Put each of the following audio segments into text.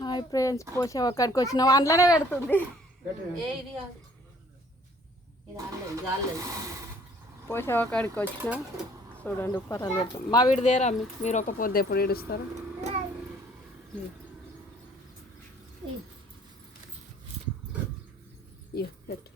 Hi friends, పోషా అక్కడికి వచ్చినాం అందులోనే పెడుతుంది. పోషా అక్కడికి వచ్చినాం చూడండి. పర్వాలేదు పెడుతుంది. మా వీడి దేరా మీరు ఒక పొద్దు ఎప్పుడు ఏడుస్తారు? పెట్టు.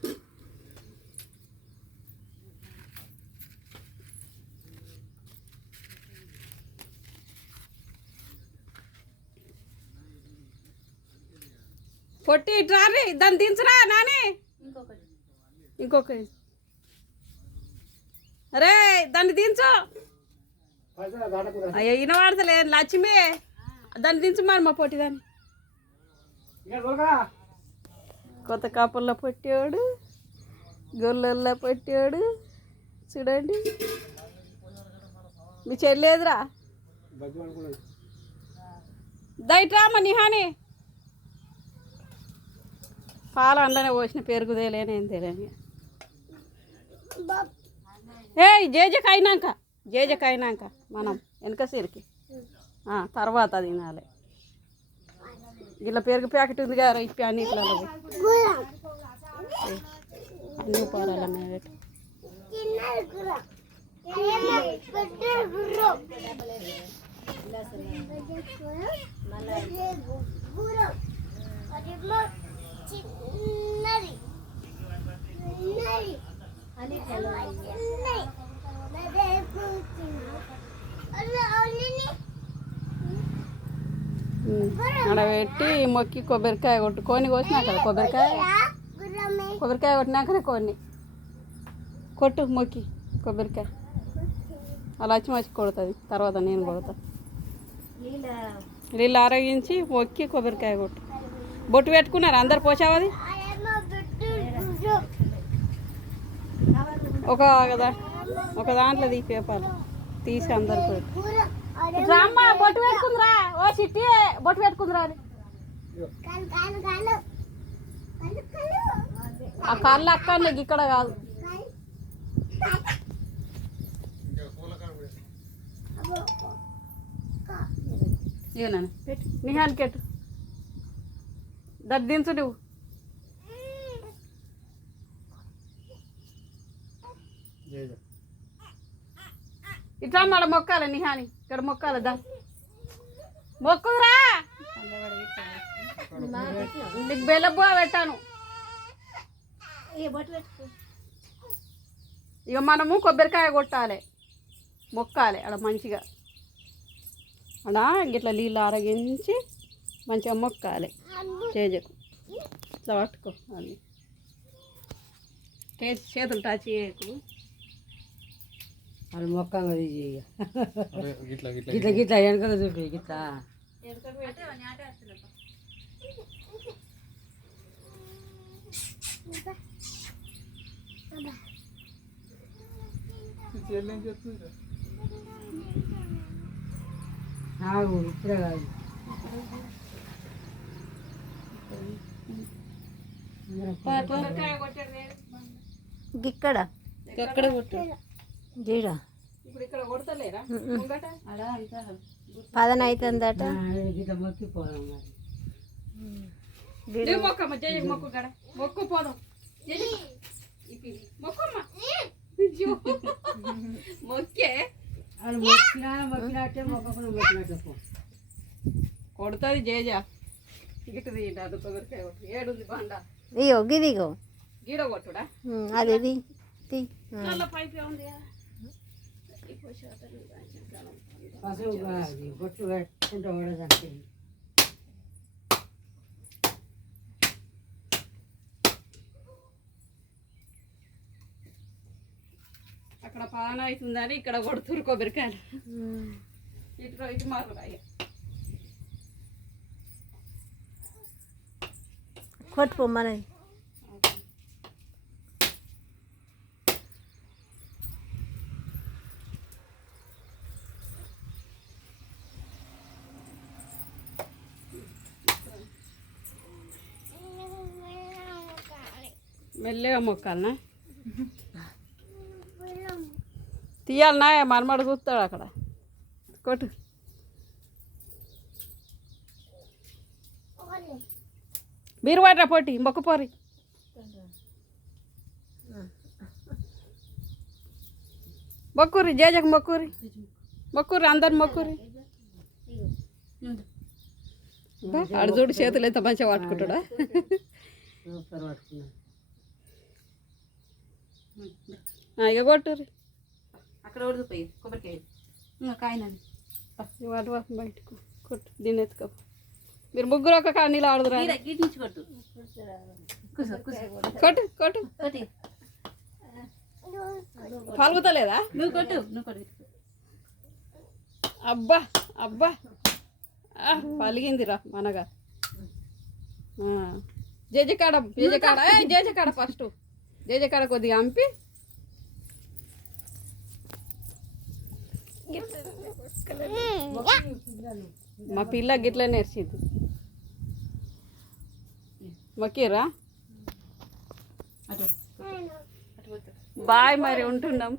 పొట్టి ఇట్రారి, దాన్ని దించరా నాని. ఇంకొక అరే దాన్ని దించు. అయ్యో వినవాడతలే లక్ష్మి, దాన్ని దించమని మా పొట్టి దాన్ని. కొత్త కాపుల్లో పొట్టాడు, గొల్లల్లో పొట్టాడు చూడండి. మీ చెల్లేదురా దయట్రామా నిహాని. పాలు అందులోనే పోసిన, పెరుగుదేలేనేం తెలియని. జేజకి అయినాక మనం వెనక సిరికి తర్వాత తినాలి. ఇలా పెరుగు ప్యాకెట్ ఉంది కదా, ఇప్పి అన్నిట్లో అన్ని పారాలన్నీ. అక్కడ పెట్టి మొక్కి కొబ్బరికాయ కొట్టుకొని కోసినా కదా. కొబ్బరికాయ కొట్టినాకనే కొట్టు మొక్కి కొబ్బరికాయ. అలా వచ్చి కొడుతుంది. తర్వాత నేను కొడతా. నీళ్ళు ఆరగించి మొక్కి కొబ్బరికాయ కొట్టు. బొట్టు పెట్టుకున్నారు అందరు పోసావది. ఒక దాంట్లో పేపర్ తీసి అందరు రామ్మా బొట్టు పెట్టుకుందిరా. ఓ చిట్టి బొట్టు పెట్టుకుందిరా అని. ఆ కళ్ళు అక్క ఇక్కడ కాదు. ఏనా పెట్టు నిహానికి ఎట్టు దర్దించు నువ్వు. ఇట్లా మళ్ళీ మొక్కాలి నిహాని. ఇక్కడ మొక్కాలి దా మొక్కుదురా. నీకు బెల్లబువ పెట్టాను. ఇక మనము కొబ్బరికాయ కొట్టాలి, మొక్కాలి అక్కడ మంచిగా. అలా ఇట్లా నీళ్ళు ఆరగించి మంచిగా మొక్కాలి. చేజకు ఇట్లా పట్టుకో. అది చేతులు టచ్ చేయకు. అది మొక్కంగా గిట్లా గిట్లా వెనకలు చూపి గిట్లా. ఇప్పుడే కాదు ఇక్కడ ఎక్కడ కొట్టాడు జీడా. ఇప్పుడు ఇక్కడ కొడతలేరా? పదన అవుతుందట. మొక్కు పోదాం. మొక్కే కొడుతుంది జేజా. గిట్టుది కొబ్బరికాయ కొట్టు. ఏడుంది బండ. ఇగో గిదిగో గీడ కొట్టుడా. అది పైపు ఉంది. బొట్టు పెట్టుకుంటా కూడా అక్కడ పాలన అవుతుందని ఇక్కడ కొడుతురు కొబ్బరికాయలు. ఇటు మారు కొట్టుకోమని. మెల్లగా మొక్కాలనా? తీయాలనా? మనమడు చూస్తాడు అక్కడ. కొట్టు. బీరు వాడరా పోటీ మొక్కపోరి మొక్కురి జేజకు మొక్కురి అందరు మొక్కురి ఆడు చూడు చేతులు ఎంత మంచిగా పట్టుకుంటాడా ఇక కొట్టురి అక్కడ ఉడికిపోయి కొబ్బరికాయ కాయనండి వాటి బయటకు కొట్టు దీన్ని ఎత్తుకో మీరు ముగ్గురు ఒక నీళ్ళు ఆడుదురా గిట్ నుంచి కొట్టు కొట్టు కొట్టు పలుకుతలేదా నువ్వు కొట్టు అబ్బా అబ్బా పలిగిందిరా మనగా జేజకాడ ఫస్ట్ జేజకాడ కొద్దిగా అంపి మా పిల్ల గిట్లా నేర్చింది మొక్కిరా బాయ్ మరి ఉంటున్నాం